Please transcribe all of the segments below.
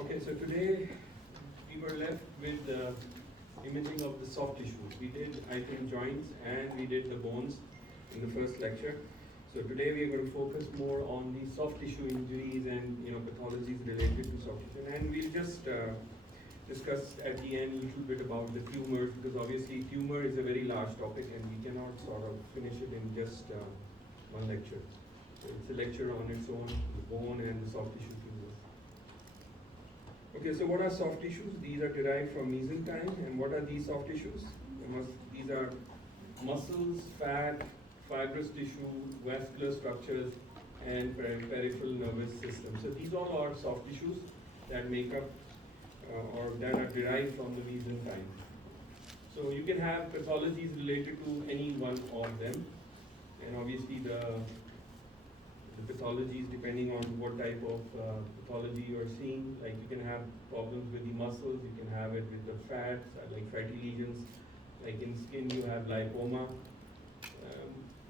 Okay, so today we were left with the imaging of the soft tissues. We did, I think, joints and we did the bones in the first lecture. So today we are going to focus more on the soft tissue injuries and pathologies related to soft tissue. And we'll just discuss at the end a little bit about the tumors, because obviously tumor is a very large topic and we cannot sort of finish it in just one lecture. So it's a lecture on its own, the bone and the soft tissue tumors. Okay, so what are soft tissues? These are derived from mesenchyme. And what are these soft tissues? These are muscles, fat, fibrous tissue, vascular structures, and peripheral nervous system. So these all are soft tissues that make up or that are derived from the mesenchyme. So you can have pathologies related to any one of them, and obviously the pathologies depending on what type of pathology you are seeing. Like you can have problems with the muscles, you can have it with the fats, like fatty lesions. Like in skin, you have lipoma.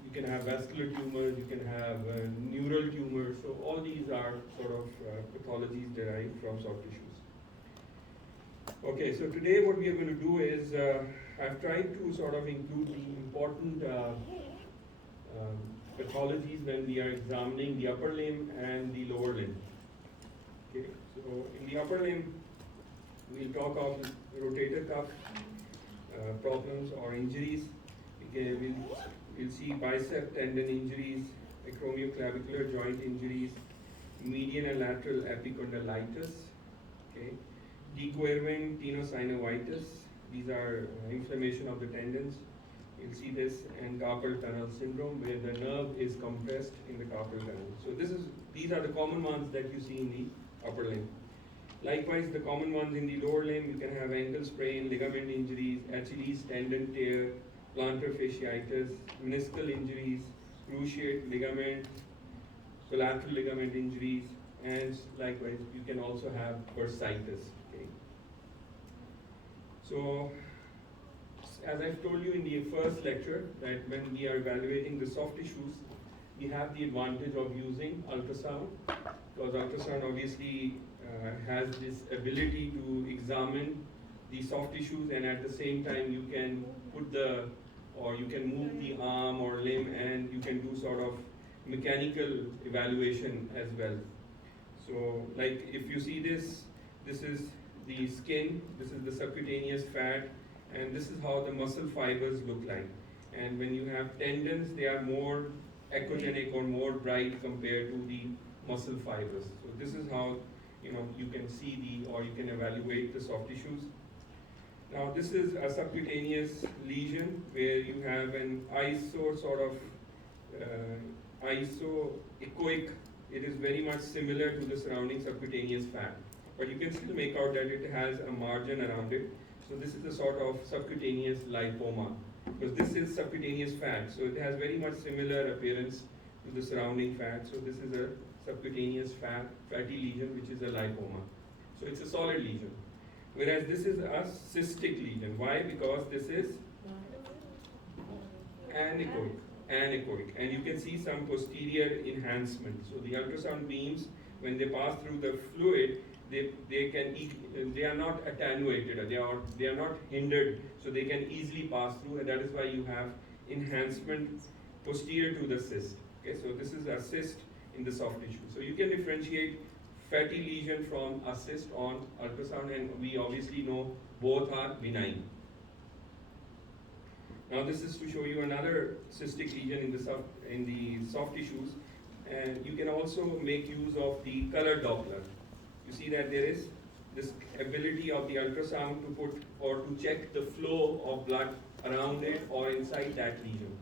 You can have vascular tumors, you can have neural tumors. So all these are sort of pathologies derived from soft tissues. Okay, so today what we are going to do is I've tried to sort of include the important pathologies when we are examining the upper limb and the lower limb. Okay, so in the upper limb, we'll talk of rotator cuff problems or injuries. We'll see bicep tendon injuries, acromioclavicular joint injuries, median and lateral epicondylitis, okay, de Quervain tenosynovitis. These are inflammation of the tendons. You'll see this, and carpal tunnel syndrome, where the nerve is compressed in the carpal tunnel. So these are the common ones that you see in the upper limb. Likewise, the common ones in the lower limb, you can have ankle sprain, ligament injuries, Achilles tendon tear, plantar fasciitis, meniscal injuries, cruciate ligament, collateral ligament injuries, and likewise, you can also have bursitis. Okay. So, as I've told you in the first lecture, that when we are evaluating the soft tissues, we have the advantage of using ultrasound, because ultrasound obviously has this ability to examine the soft tissues, and at the same time you can you can move the arm or limb, and you can do sort of mechanical evaluation as well. So like if you see this is the skin, this is the subcutaneous fat, and this is how the muscle fibers look like. And when you have tendons, they are more echogenic or more bright compared to the muscle fibers. So this is how you can see or you can evaluate the soft tissues. Now this is a subcutaneous lesion where you have an isoechoic. It is very much similar to the surrounding subcutaneous fat, but you can still make out that it has a margin around it. So this is a sort of subcutaneous lipoma, because this is subcutaneous fat, so it has very much similar appearance to the surrounding fat. So this is a subcutaneous fatty lesion, which is a lipoma. So it's a solid lesion. Whereas this is a cystic lesion. Why? Because this is anechoic. And you can see some posterior enhancement. So the ultrasound beams, when they pass through the fluid, they are not attenuated, they are not hindered, so they can easily pass through, and that is why you have enhancement posterior to the cyst. Okay, so this is a cyst in the soft tissue. So you can differentiate fatty lesion from a cyst on ultrasound, and we obviously know both are benign. Now this is to show you another cystic lesion in the soft tissues, and you can also make use of the color Doppler. You see that there is this ability of the ultrasound to put or to check the flow of blood around it or inside that lesion.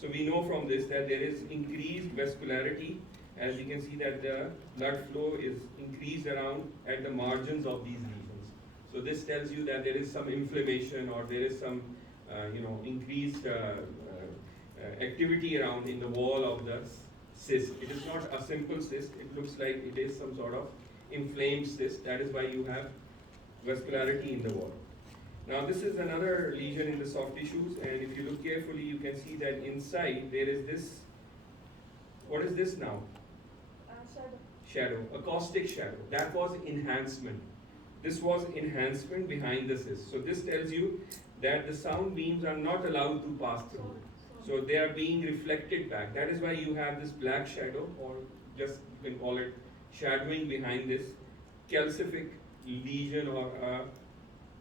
So we know from this that there is increased vascularity. As you can see that the blood flow is increased around at the margins of these lesions. So this tells you that there is some inflammation or there is some increased activity around in the wall of the cyst. It is not a simple cyst. It looks like it is some sort of inflamed cyst. That is why you have vascularity in the wall. Now this is another lesion in the soft tissues, and if you look carefully, you can see that inside there is this. What is this now? shadow, acoustic shadow. That was enhancement. This was enhancement behind the cis. So this tells you that the sound beams are not allowed to pass through. So they are being reflected back. That is why you have this black shadow, or just you can call it shadowing behind this calcific lesion, or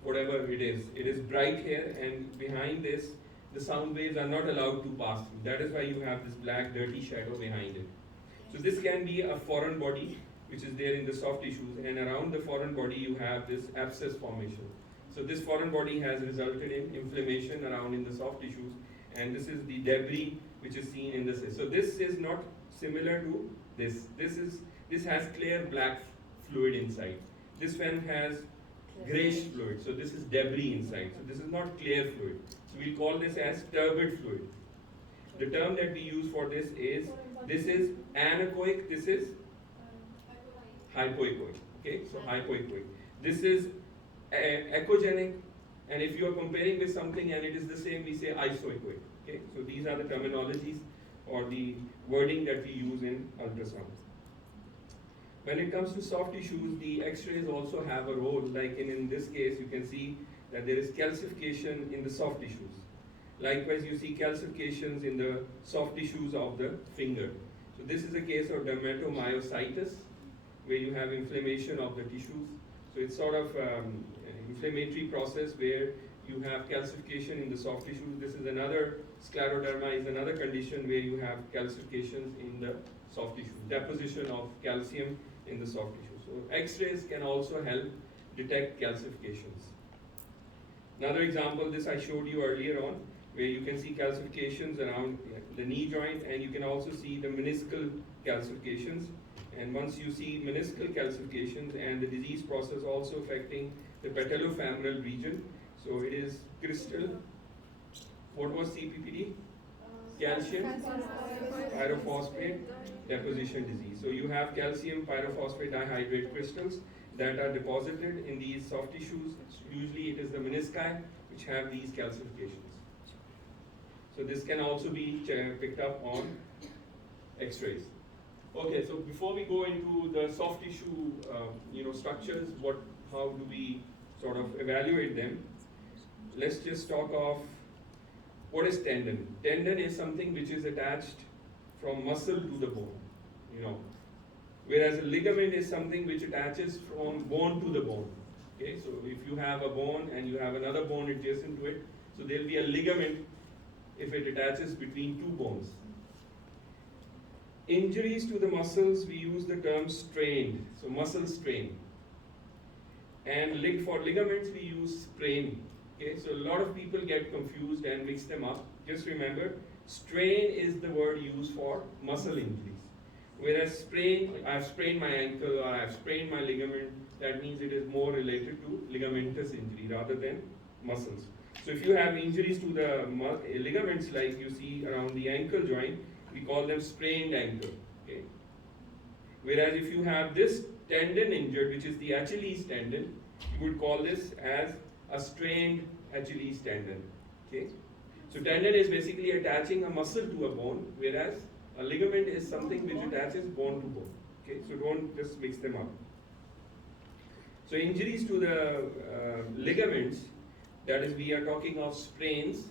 whatever it is. It is bright here, and behind this, the sound waves are not allowed to pass through. That is why you have this black dirty shadow behind it. So this can be a foreign body which is there in the soft tissues, and around the foreign body you have this abscess formation. So this foreign body has resulted in inflammation around in the soft tissues, and this is the debris which is seen in the cis. So this is not similar to this. This has clear black fluid inside. This one has grayish fluid. So this is debris inside. So this is not clear fluid. So we'll call this as turbid fluid. The term that we use for this is anechoic, this is hypoechoic. Okay, so hypoechoic. This is echogenic, and if you are comparing with something and it is the same, we say isoechoic. Okay, so these are the terminologies or the wording that we use in ultrasound. When it comes to soft tissues, the X-rays also have a role. Like in this case, you can see that there is calcification in the soft tissues. Likewise, you see calcifications in the soft tissues of the finger. So this is a case of dermatomyositis, where you have inflammation of the tissues. So it's sort of an inflammatory process where you have calcification in the soft tissues. This is another, scleroderma is another condition where you have calcifications in the soft tissue, deposition of calcium in the soft tissue. So X-rays can also help detect calcifications. Another example, this I showed you earlier on, where you can see calcifications around the knee joint, and you can also see the meniscal calcifications. And once you see meniscal calcifications and the disease process also affecting the patellofemoral region, so it is crystal, what was CPPD? Calcium pyrophosphate deposition disease. So you have calcium pyrophosphate dihydrate crystals that are deposited in these soft tissues. Usually it is the menisci which have these calcifications. So this can also be picked up on X-rays. Okay, so before we go into the soft tissue, structures, how do we sort of evaluate them? Let's just talk of what is tendon. Tendon is something which is attached from muscle to the bone, whereas a ligament is something which attaches from bone to the bone. Okay, so if you have a bone and you have another bone adjacent to it, so there will be a ligament if it attaches between two bones. Injuries to the muscles, we use the term strained, so muscle strain. And for ligaments, we use sprain. Okay, so a lot of people get confused and mix them up. Just remember, strain is the word used for muscle injuries. Whereas sprain, I've sprained my ankle or I've sprained my ligament, that means it is more related to ligamentous injury rather than muscles. So if you have injuries to the ligaments like you see around the ankle joint, we call them sprained ankle. Okay? Whereas if you have this tendon injured, which is the Achilles tendon, you would call this as a strained Achilles tendon. Okay? So tendon is basically attaching a muscle to a bone, whereas a ligament is something which attaches bone to bone. Okay? So don't just mix them up. So injuries to the ligaments, that is, we are talking of sprains.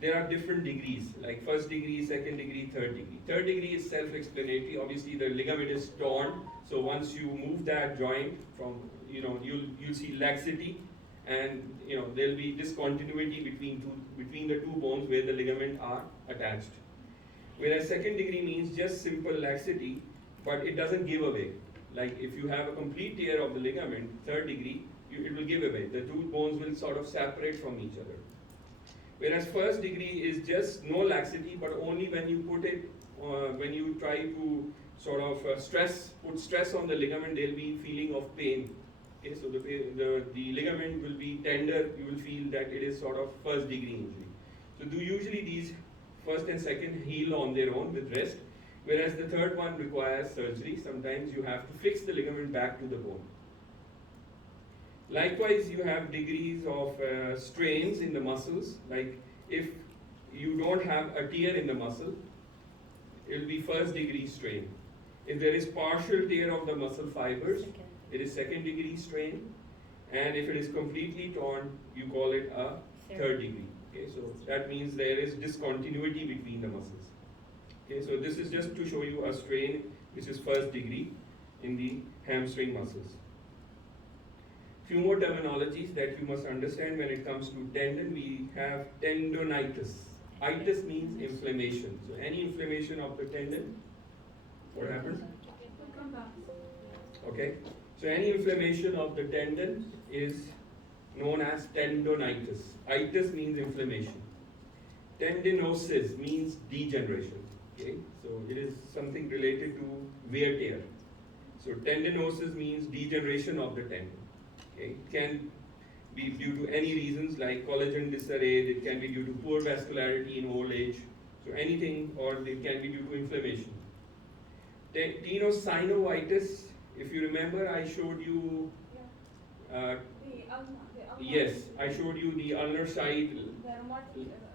There are different degrees, like first degree, second degree, third degree. Third degree is self-explanatory. Obviously, the ligament is torn. So once you move that joint from, you'll see laxity, and there'll be discontinuity between the two bones where the ligament are attached. Whereas second degree means just simple laxity, but it doesn't give away. Like if you have a complete tear of the ligament, third degree, it will give away. The two bones will sort of separate from each other. Whereas first degree is just no laxity, but only when you put it, when you try to sort of put stress on the ligament, there will be feeling of pain. Okay, so the ligament will be tender. You will feel that it is sort of first degree injury. So usually these first and second heal on their own with rest, whereas the third one requires surgery. Sometimes you have to fix the ligament back to the bone. Likewise, you have degrees of strains in the muscles. Like if you don't have a tear in the muscle, it will be first degree strain. If there is partial tear of the muscle fibers, it is second degree strain. And if it is completely torn, you call it a third degree. Okay, so that means there is discontinuity between the muscles. Okay, so this is just to show you a strain which is first degree in the hamstring muscles. Few more terminologies that you must understand when it comes to tendon. We have tendonitis. Itis means inflammation. So any inflammation of the tendon, what happens? Okay. So any inflammation of the tendon is known as tendonitis. Itis means inflammation. Tendinosis means degeneration. Okay. So it is something related to wear tear. So tendinosis means degeneration of the tendon. Okay. It can be due to any reasons like collagen disarray. It can be due to poor vascularity in old age. So anything, or it can be due to inflammation. Tenosynovitis. If you remember, I showed you. Yes, I showed you the ulnar side.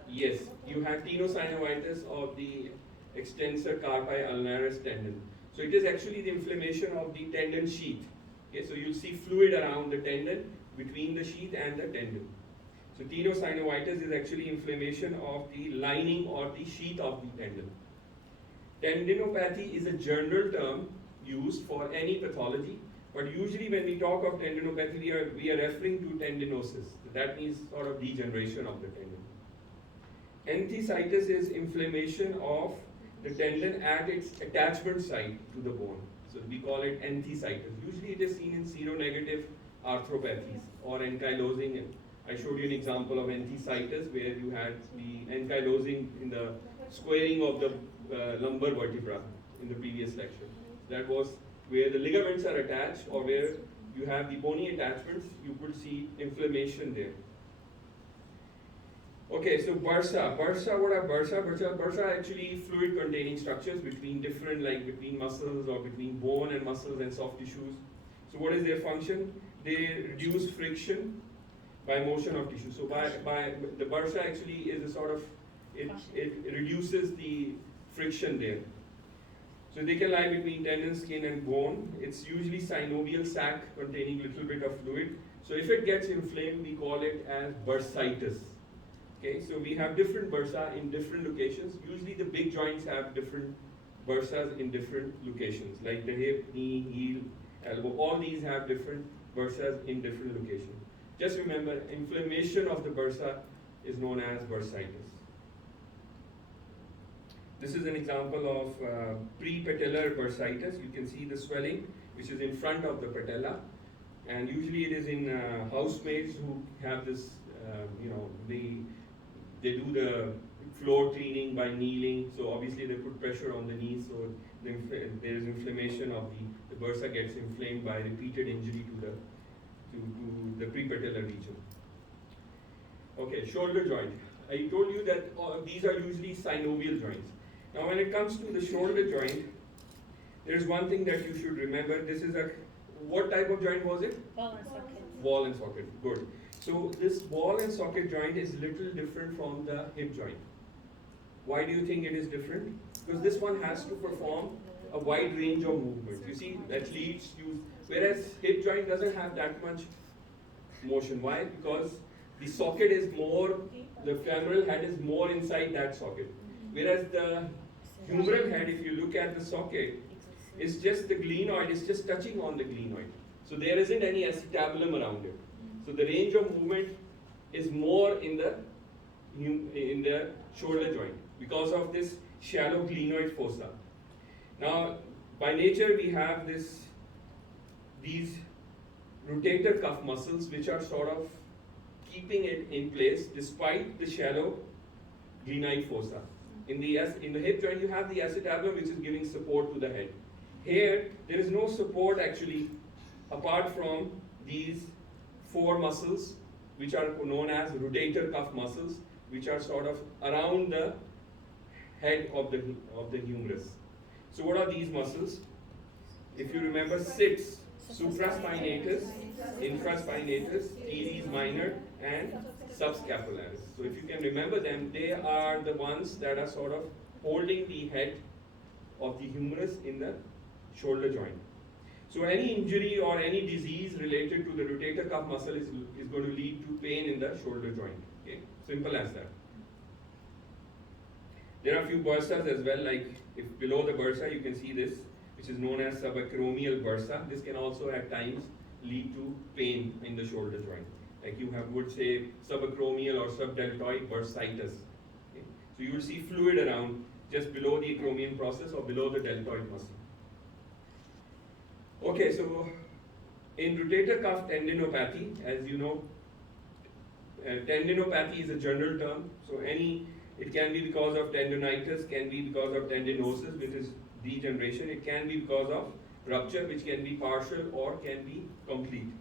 Yes, you have tenosynovitis of the extensor carpi ulnaris tendon. So it is actually the inflammation of the tendon sheath. Okay, so you'll see fluid around the tendon, between the sheath and the tendon. So tenosynovitis is actually inflammation of the lining or the sheath of the tendon. Tendinopathy is a general term used for any pathology, but usually when we talk of tendinopathy, we are referring to tendinosis. That means sort of degeneration of the tendon. Enthesitis is inflammation of the tendon at its attachment site to the bone. So we call it enthesitis. Usually it is seen in seronegative arthropathies or ankylosing. I showed you an example of enthesitis where you had the ankylosing in the squaring of the lumbar vertebra in the previous lecture. That was where the ligaments are attached or where you have the bony attachments, you could see inflammation there. Okay, so bursa. Bursa, what are bursa? Bursa are actually fluid containing structures between different, like between muscles or between bone and muscles and soft tissues. So what is their function? They reduce friction by motion of tissue. So by the bursa actually is a sort of, it reduces the friction there. So they can lie between tendon, skin and bone. It's usually synovial sac containing little bit of fluid. So if it gets inflamed, we call it as bursitis. Okay, so we have different bursa in different locations. Usually the big joints have different bursas in different locations, like the hip, knee, heel, elbow. All these have different bursas in different locations. Just remember, inflammation of the bursa is known as bursitis. This is an example of pre-patellar bursitis. You can see the swelling, which is in front of the patella. And usually it is in housemaids who have this, they do the floor cleaning by kneeling. So obviously they put pressure on the knees. So there is inflammation of the bursa gets inflamed by repeated injury to the pre-patellar region. Okay, shoulder joint. I told you that these are usually synovial joints. Now when it comes to the shoulder joint, there is one thing that you should remember. This is what type of joint was it? Ball and socket. Ball and socket, good. So this ball and socket joint is little different from the hip joint. Why do you think it is different? Because this one has to perform a wide range of movements. You see, athletes use, whereas hip joint doesn't have that much motion. Why? Because the socket is more, the femoral head is more inside that socket. Whereas the humeral head, if you look at the socket, is just the glenoid, is just touching on the glenoid. So there isn't any acetabulum around it. So the range of movement is more in the shoulder joint because of this shallow glenoid fossa. Now, by nature, we have these rotator cuff muscles which are sort of keeping it in place despite the shallow glenoid fossa. In the hip joint, you have the acetabulum which is giving support to the head. Here, there is no support actually apart from these four muscles which are known as rotator cuff muscles, which are sort of around the head of the humerus. So what are these muscles? If you remember, six: supraspinatus, infraspinatus, teres minor, and subscapularis. So if you can remember them, they are the ones that are sort of holding the head of the humerus in the shoulder joint. So any injury or any disease related to the rotator cuff muscle is going to lead to pain in the shoulder joint. Okay, simple as that. There are a few bursas as well, like if below the bursa you can see this, which is known as subacromial bursa. This can also at times lead to pain in the shoulder joint. Like you would say subacromial or subdeltoid bursitis. Okay. So you will see fluid around just below the acromion process or below the deltoid muscle. Okay, so in rotator cuff tendinopathy, as you know, tendinopathy is a general term. So it can be because of tendonitis, can be because of tendinosis, which is degeneration. It can be because of rupture, which can be partial or can be complete.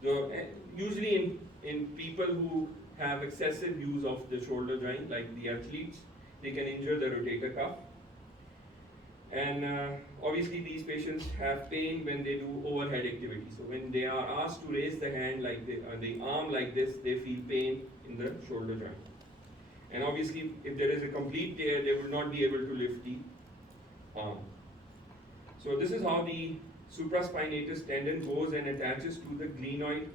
So usually in people who have excessive use of the shoulder joint, like the athletes, they can injure the rotator cuff. And obviously these patients have pain when they do overhead activity. So when they are asked to raise the hand like the arm like this, they feel pain in the shoulder joint. And obviously if there is a complete tear, they will not be able to lift the arm. So this is how the supraspinatus tendon goes and attaches to the glenoid,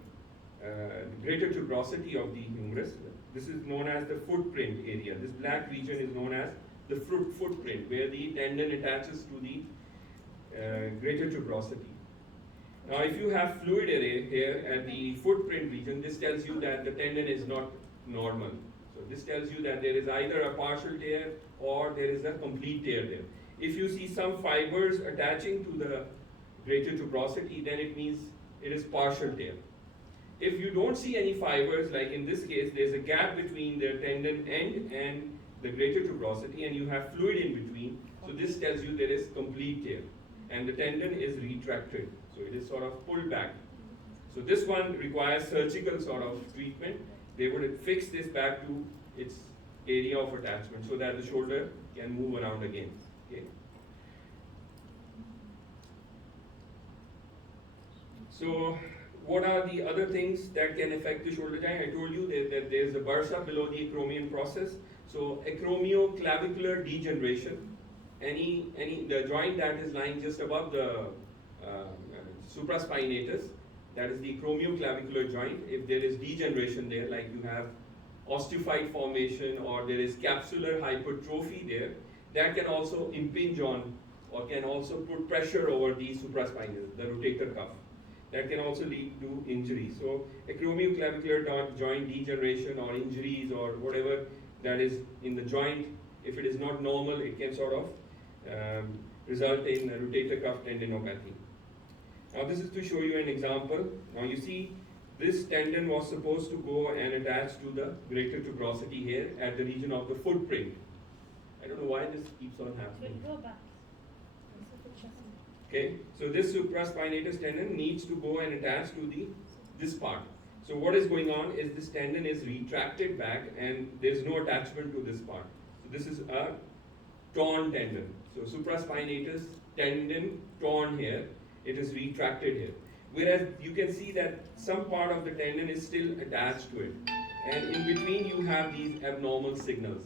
greater tuberosity of the humerus. This is known as the footprint area. This black region is known as the footprint, where the tendon attaches to the greater tuberosity. Now if you have fluid array here at the footprint region, this tells you that the tendon is not normal. So this tells you that there is either a partial tear or there is a complete tear there. If you see some fibers attaching to the greater tuberosity, then it means it is partial tear. If you don't see any fibers, like in this case, there's a gap between the tendon end and the greater tuberosity, and you have fluid in between, so this tells you there is complete tear. And the tendon is retracted, so it is sort of pulled back. So this one requires surgical sort of treatment. They would fix this back to its area of attachment so that the shoulder can move around again. Okay. So what are the other things that can affect the shoulder joint? I told you that there is a bursa below the acromion process. So acromioclavicular degeneration, the joint that is lying just above the supraspinatus, that is the acromioclavicular joint. If there is degeneration there, like you have osteophyte formation or there is capsular hypertrophy there, that can also impinge on or can also put pressure over the supraspinatus, the rotator cuff. That can also lead to injury. So acromioclavicular joint degeneration or injuries or whatever that is in the joint, if it is not normal, it can sort of result in a rotator cuff tendinopathy. Now this is to show you an example. Now you see this tendon was supposed to go and attach to the greater tuberosity here at the region of the footprint. I don't know why this keeps on happening. Okay, so this supraspinatus tendon needs to go and attach to this part. So what is going on is this tendon is retracted back and there is no attachment to this part. So this is a torn tendon. So supraspinatus tendon torn here, it is retracted here. Whereas you can see that some part of the tendon is still attached to it. And in between you have these abnormal signals.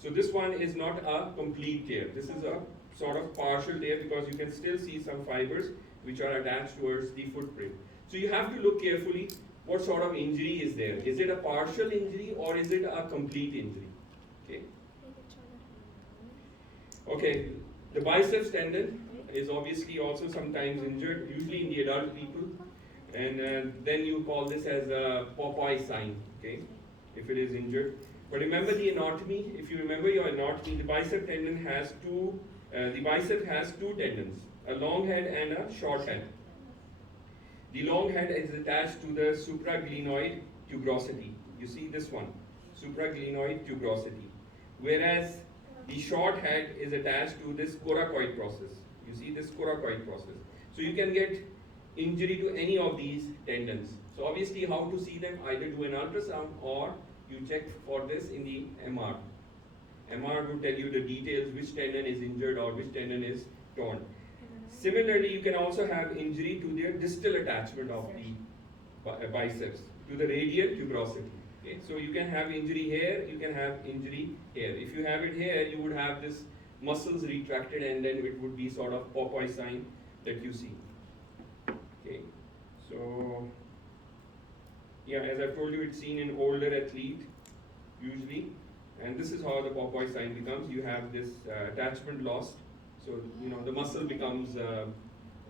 So this one is not a complete tear. This is a sort of partial tear because you can still see some fibers which are attached towards the footprint. So you have to look carefully what sort of injury is there. Is it a partial injury or is it a complete injury? Okay. Okay, the biceps tendon is obviously also sometimes injured, usually in the adult people. And then you call this as a Popeye sign, okay, if it is injured. But remember the anatomy. If you remember your anatomy, the bicep tendon has two tendons, a long head and a short head. The long head is attached to the supraglenoid tuberosity. You see this one, supraglenoid tuberosity. Whereas the short head is attached to this coracoid process. You see this coracoid process. So you can get injury to any of these tendons. So obviously how to see them, either do an ultrasound or you check for this in the MR. MR will tell you the details, which tendon is injured or which tendon is torn. Similarly, you can also have injury to the distal attachment of the biceps, to the radial tuberosity. Okay? So you can have injury here, you can have injury here. If you have it here, you would have this muscles retracted, and then it would be sort of Popeye sign that you see. Okay, so yeah, as I've told you, it's seen in older athlete usually, and this is how the Popeye sign becomes. You have this attachment lost, so the muscle becomes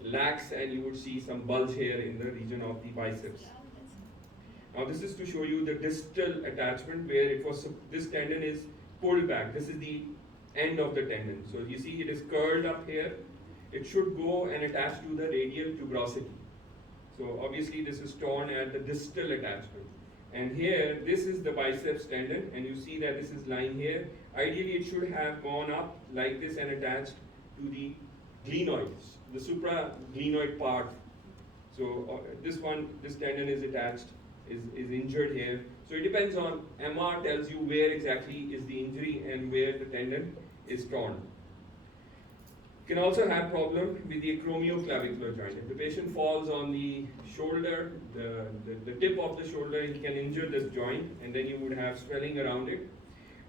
lax, and you would see some bulge here in the region of the biceps. Now this is to show you the distal attachment where this tendon is pulled back. This is the end of the tendon. So you see it is curled up here. It should go and attach to the radial tuberosity. So obviously this is torn at the distal attachment. And here, this is the biceps tendon, and you see that this is lying here. Ideally it should have gone up like this and attached to the glenoid, the supraglenoid part. So this tendon is attached, is injured here. So it depends on, MR tells you where exactly is the injury and where the tendon is torn. You can also have problem with the acromioclavicular joint. If the patient falls on the shoulder, the tip of the shoulder, he can injure this joint, and then you would have swelling around it.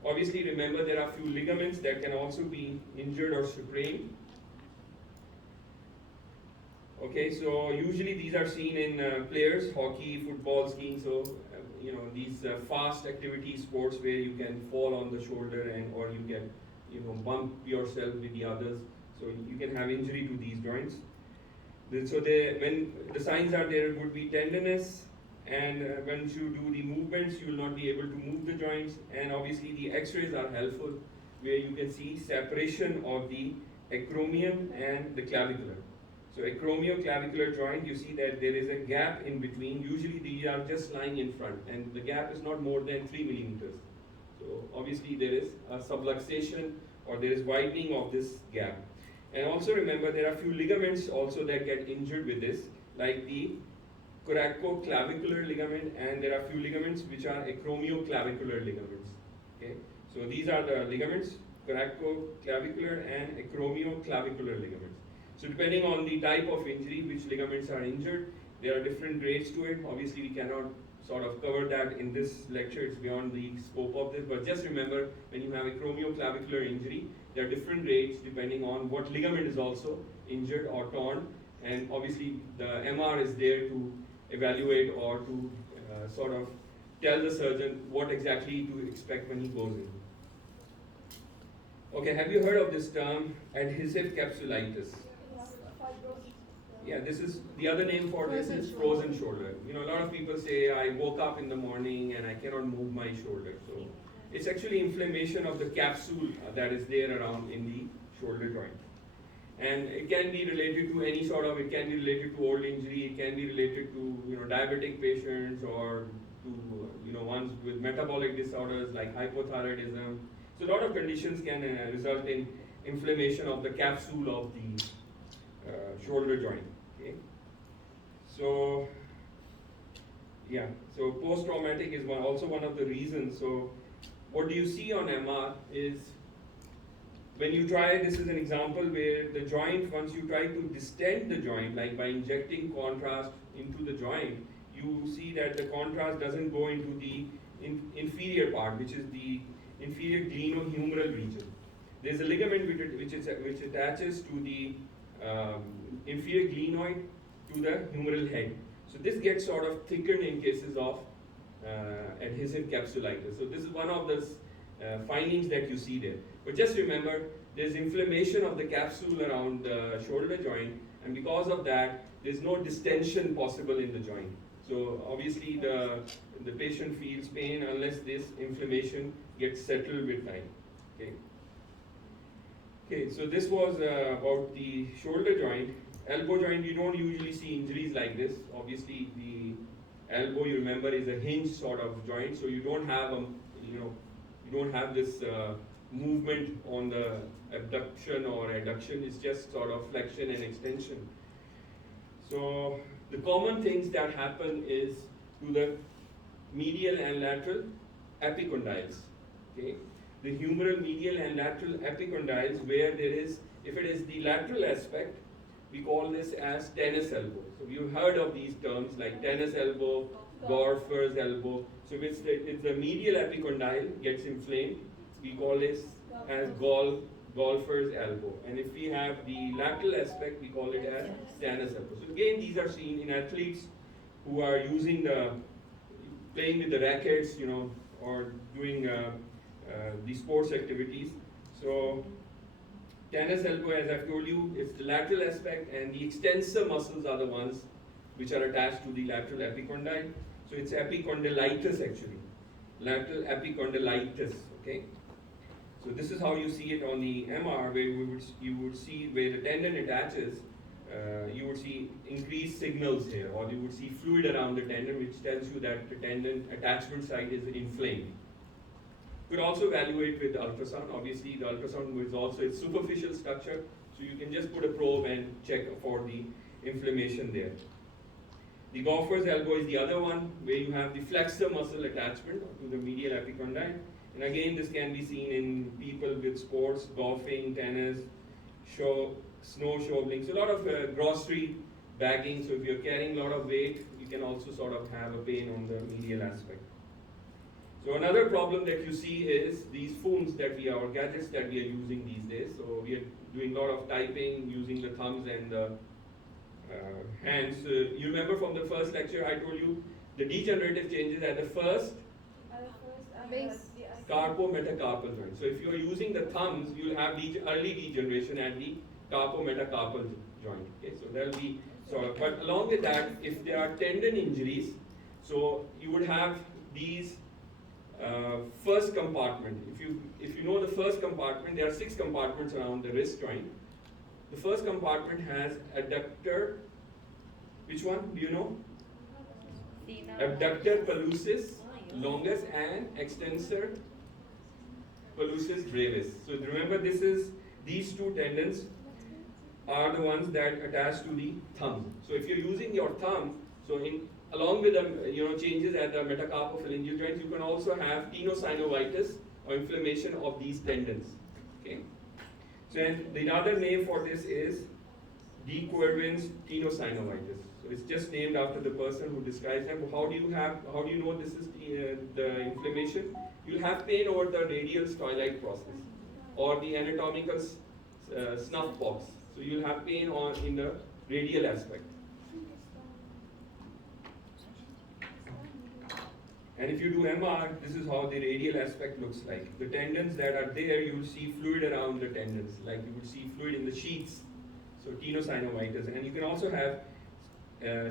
Obviously, remember there are few ligaments that can also be injured or sprained. Okay, so usually these are seen in players, hockey, football, skiing. So these fast activity sports where you can fall on the shoulder or you can bump yourself with the others. So you can have injury to these joints. So when the signs are there, it would be tenderness, and when you do the movements, you will not be able to move the joints. And obviously the x-rays are helpful, where you can see separation of the acromion and the clavicular. So acromioclavicular joint, you see that there is a gap in between. Usually these are just lying in front, and the gap is not more than 3 millimeters. So obviously there is a subluxation, or there is widening of this gap. And also remember, there are few ligaments also that get injured with this, like the coracoclavicular ligament, and there are few ligaments which are acromioclavicular ligaments. Okay, so these are the ligaments, coracoclavicular and acromioclavicular ligaments. So depending on the type of injury, which ligaments are injured, there are different grades to it. Obviously we cannot sort of cover that in this lecture, it's beyond the scope of this, but just remember, when you have acromioclavicular injury, there are different rates depending on what ligament is also injured or torn, and obviously the MR is there to evaluate or to sort of tell the surgeon what exactly to expect when he goes in. Okay, have you heard of this term, adhesive capsulitis? Yeah, this is the other name for this is frozen shoulder. A lot of people say, I woke up in the morning and I cannot move my shoulder. So it's actually inflammation of the capsule that is there around in the shoulder joint. And it can be related to any sort of, it can be related to old injury, it can be related to diabetic patients, or to ones with metabolic disorders like hypothyroidism. So a lot of conditions can result in inflammation of the capsule of the shoulder joint. Okay, so yeah, so post-traumatic is also one of the reasons. So what do you see on MR is, when you try, this is an example where the joint, once you try to distend the joint, like by injecting contrast into the joint, you see that the contrast doesn't go into the inferior part, which is the inferior glenohumeral region. There's a ligament which attaches to the inferior glenoid to the humeral head. So this gets sort of thickened in cases of adhesive capsulitis. So this is one of the findings that you see there. But just remember, there's inflammation of the capsule around the shoulder joint, and because of that, there's no distension possible in the joint. So obviously the patient feels pain unless this inflammation gets settled with time. Okay, so this was about the shoulder joint. Elbow joint, you don't usually see injuries like this. Obviously the elbow, you remember, is a hinge sort of joint, so you don't have you don't have this movement on the abduction or adduction. It's just sort of flexion and extension. So the common things that happen is to the medial and lateral epicondyles. Okay, the humeral medial and lateral epicondyles, where there is, if it is the lateral aspect, we call this as tennis elbow. So you've heard of these terms like tennis elbow, golfer's elbow. So if the medial epicondyle gets inflamed, we call this as golfer's elbow. And if we have the lateral aspect, we call it as tennis elbow. So again, these are seen in athletes who are using playing with the rackets, or doing the sports activities. So tennis elbow, as I've told you, is the lateral aspect, and the extensor muscles are the ones which are attached to the lateral epicondyle. So it's epicondylitis actually, lateral epicondylitis. Okay. So this is how you see it on the MR, where you would see where the tendon attaches. You would see increased signals here, or you would see fluid around the tendon, which tells you that the tendon attachment site is inflamed. You could also evaluate with ultrasound. Obviously, the ultrasound is also its superficial structure, so you can just put a probe and check for the inflammation there. The golfer's elbow is the other one, where you have the flexor muscle attachment to the medial epicondyle. And again, this can be seen in people with sports, golfing, tennis, snow shoveling. So a lot of grocery bagging. So if you're carrying a lot of weight, you can also sort of have a pain on the medial aspect. So another problem that you see is these phones or gadgets that we are using these days. So we are doing a lot of typing using the thumbs and the hands. You remember from the first lecture I told you the degenerative changes at the first carpometacarpal joint. So if you are using the thumbs, you will have early degeneration at the carpometacarpal joint. Okay, so there will be but along with that, if there are tendon injuries, so you would have these first compartment. If you know the first compartment, there are 6 compartments around the wrist joint. The first compartment has adductor. Which one? Do you know? Abductor pallucis longus and extensor pallucis brevis. So remember, these two tendons are the ones that attach to the thumb. So if you're using your thumb, so along with the changes at the metacarpophalangeal joints, you can also have tenosynovitis or inflammation of these tendons. Okay. So and the other name for this is de Quervain's tenosynovitis. So it's just named after the person who describes them. How do you know this is the inflammation? You'll have pain over the radial styloid process or the anatomical snuff box. So you'll have pain in the radial aspect. And if you do MR, this is how the radial aspect looks like. The tendons that are there, you will see fluid around the tendons, like you would see fluid in the sheaths. So tenosynovitis. And you can also have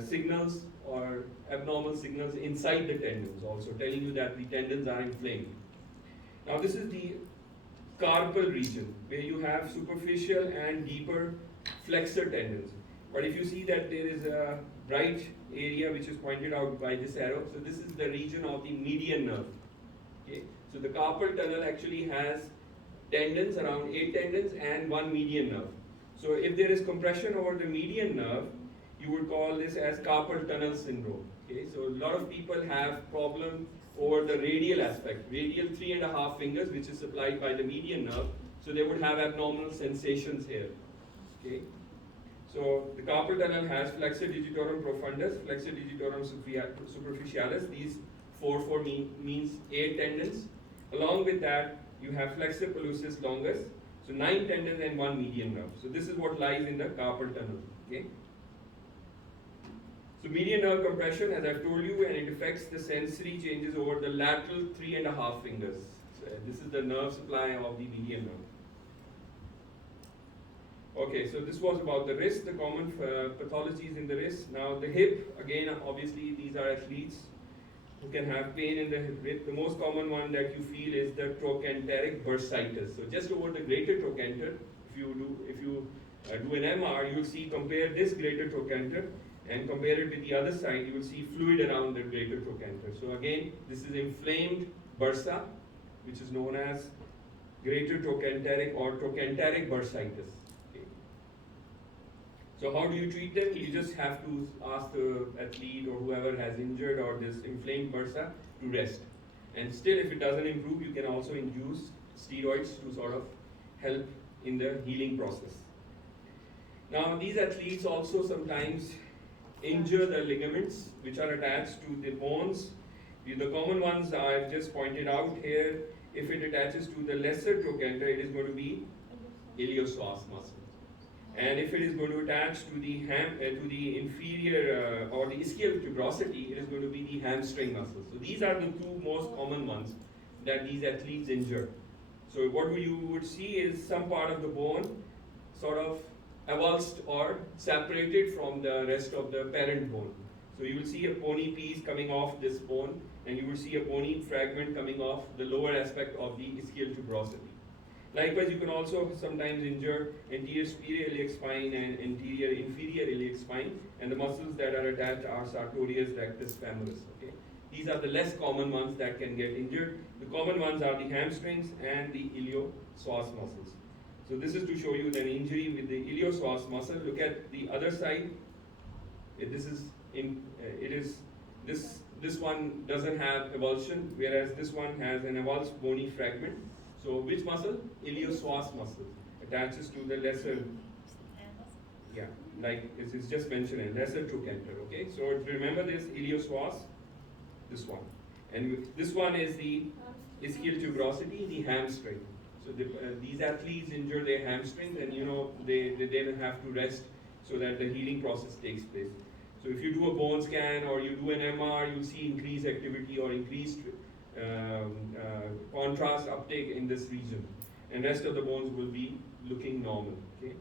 signals or abnormal signals inside the tendons, also telling you that the tendons are inflamed. Now this is the carpal region, where you have superficial and deeper flexor tendons. But if you see that there is a bright area which is pointed out by this arrow, so this is the region of the median nerve. Okay? So the carpal tunnel actually has tendons, around 8 tendons and 1 median nerve. So if there is compression over the median nerve, you would call this as carpal tunnel syndrome. Okay? So a lot of people have problem over the radial aspect, radial 3.5 fingers, which is supplied by the median nerve. So they would have abnormal sensations here. Okay? So the carpal tunnel has flexor digitorum profundus, flexor digitorum superficialis. These 4 means 8 tendons. Along with that, you have flexor pallucis longus. So 9 tendons and 1 median nerve. So this is what lies in the carpal tunnel. Okay. So median nerve compression, as I've told you, and it affects the sensory changes over the lateral 3.5 fingers. So this is the nerve supply of the median nerve. Okay, so this was about the wrist, the common pathologies in the wrist. Now the hip, again, obviously these are athletes who can have pain in the hip. The most common one that you feel is the trochanteric bursitis. So just over the greater trochanter, if you do an MR, you will see, compare this greater trochanter and compare it with the other side, you will see fluid around the greater trochanter. So again, this is inflamed bursa, which is known as greater trochanteric or trochanteric bursitis. So how do you treat them? You just have to ask the athlete or whoever has injured or this inflamed bursa to rest. And still, if it doesn't improve, you can also induce steroids to sort of help in the healing process. Now, these athletes also sometimes injure the ligaments which are attached to the bones. The common ones I've just pointed out here. If it attaches to the lesser trochanter, it is going to be iliopsoas muscle. And if it is going to attach to the inferior or the ischial tuberosity, it is going to be the hamstring muscle. So these are the two most common ones that these athletes injure. So what you would see is some part of the bone sort of avulsed or separated from the rest of the parent bone. So you will see a bony piece coming off this bone, and you will see a bony fragment coming off the lower aspect of the ischial tuberosity. Likewise, you can also sometimes injure anterior superior iliac spine and anterior inferior iliac spine, and the muscles that are attached are sartorius rectus femoris. Okay, these are the less common ones that can get injured. The common ones are the hamstrings and the iliopsoas muscles. So this is to show you an injury with the iliopsoas muscle. Look at the other side. This one doesn't have avulsion, whereas this one has an avulsed bony fragment. So which muscle? Iliopsoas muscle attaches to the lesser, like it's just mentioned, lesser trochanter. Okay, so remember this iliopsoas, this one, and this one is the ischial tuberosity, the hamstring. So these athletes injure their hamstrings, and they then have to rest so that the healing process takes place. So if you do a bone scan or you do an MR, you'll see increased activity or increased contrast uptake in this region, and rest of the bones will be looking normal. Okay.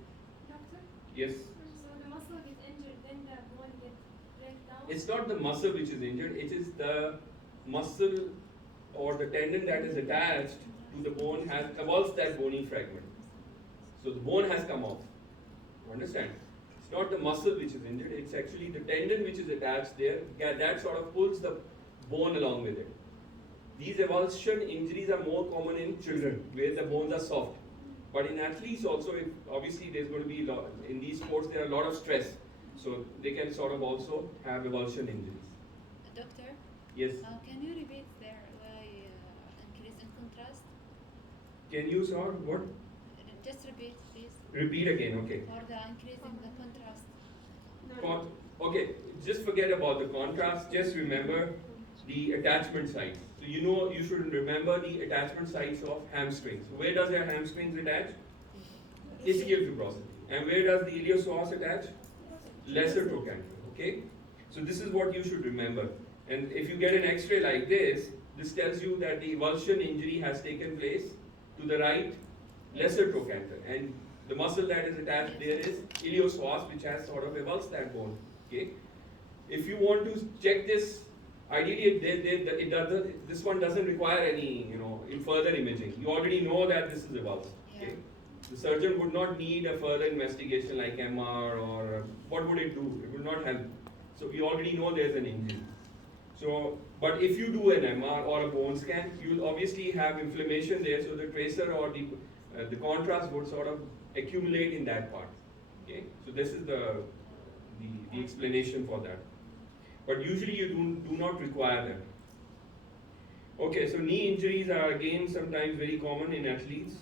Doctor? Yes. So the muscle gets injured, then the bone gets break down? It's not the muscle which is injured, it is the muscle or the tendon that is attached to the bone has avulsed that bony fragment. So the bone has come off. You understand? It's not the muscle which is injured, it's actually the tendon which is attached there that sort of pulls the bone along with it. These avulsion injuries are more common in children where the bones are soft. But in athletes also, obviously there's going to be, in these sports there are a lot of stress. So they can sort of also have avulsion injuries. Doctor? Yes? Can you repeat there why increase in contrast? Can you, sir, what? Just repeat, please. Repeat again, okay. For the increase in the contrast. Okay, just forget about the contrast, just remember the attachment sites. So you should remember the attachment sites of hamstrings. So where does your hamstrings attach? Ischial tuberosity. And where does the iliopsoas attach? Lesser trochanter. Okay? So this is what you should remember. And if you get an X-ray like this tells you that the avulsion injury has taken place to the right lesser trochanter. And the muscle that is attached there is iliopsoas, which has sort of avulsed that bone. Okay? If you want to check this, ideally this one doesn't require any further imaging. You already know that this is avulsed. Okay? Yeah. The surgeon would not need a further investigation like MR or what would it do? It would not help. So we already know there's an injury. So, but if you do an MR or a bone scan, you'll obviously have inflammation there. So the tracer or the contrast would sort of accumulate in that part. Okay, so this is the explanation for that. But usually you do not require that. Okay, so knee injuries are again sometimes very common in athletes.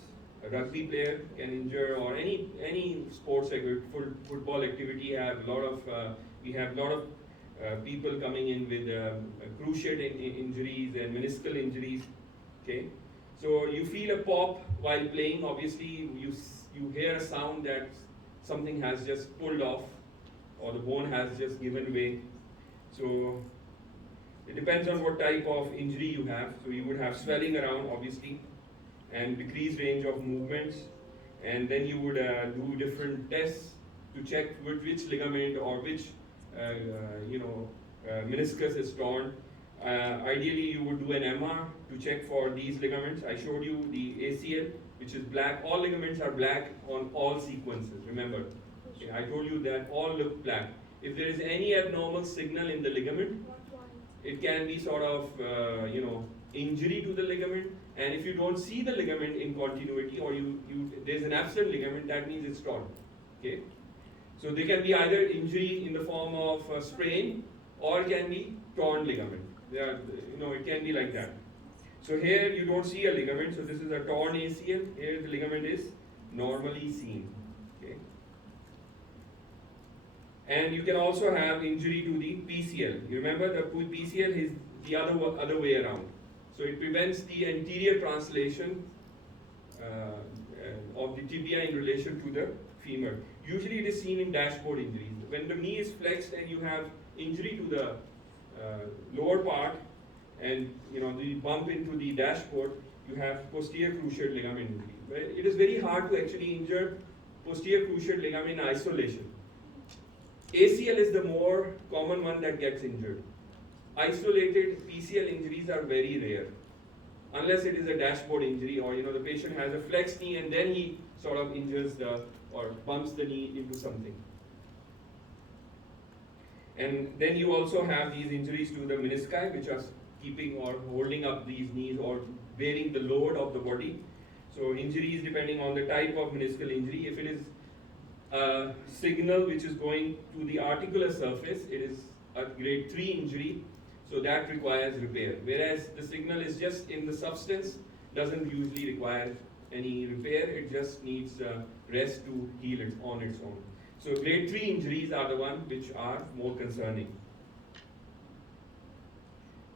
A rugby player can injure, or any sports football activity have we have a lot of people coming in with cruciate injuries and meniscal injuries. Okay, so you feel a pop while playing. Obviously, you hear a sound that something has just pulled off, or the bone has just given way. So it depends on what type of injury you have. So you would have swelling around, obviously, and decreased range of movements, and then you would do different tests to check which ligament or which meniscus is torn. Ideally, you would do an MR to check for these ligaments. I showed you the ACL, which is black. All ligaments are black on all sequences. Remember, okay, I told you that all look black. If there is any abnormal signal in the ligament, it can be sort of injury to the ligament. And if you don't see the ligament in continuity, or there's an absent ligament, that means it's torn. Okay. So there can be either injury in the form of sprain, or it can be torn ligament. It can be like that. So here you don't see a ligament, so this is a torn ACL. Here the ligament is normally seen. Okay. And you can also have injury to the PCL. You remember the PCL is the other way around. So it prevents the anterior translation of the tibia in relation to the femur. Usually it is seen in dashboard injuries. When the knee is flexed and you have injury to the lower part and the bump into the dashboard, you have posterior cruciate ligament injury. But it is very hard to actually injure posterior cruciate ligament in isolation. ACL is the more common one that gets injured. Isolated PCL injuries are very rare, unless it is a dashboard injury or the patient has a flexed knee and then he sort of injures or bumps the knee into something. And then you also have these injuries to the menisci, which are keeping or holding up these knees or bearing the load of the body. So injuries depending on the type of meniscal injury. If it is a signal which is going to the articular surface, it is a grade 3 injury, so that requires repair. Whereas the signal is just in the substance, doesn't usually require any repair, it just needs rest to heal it on its own. So grade 3 injuries are the ones which are more concerning.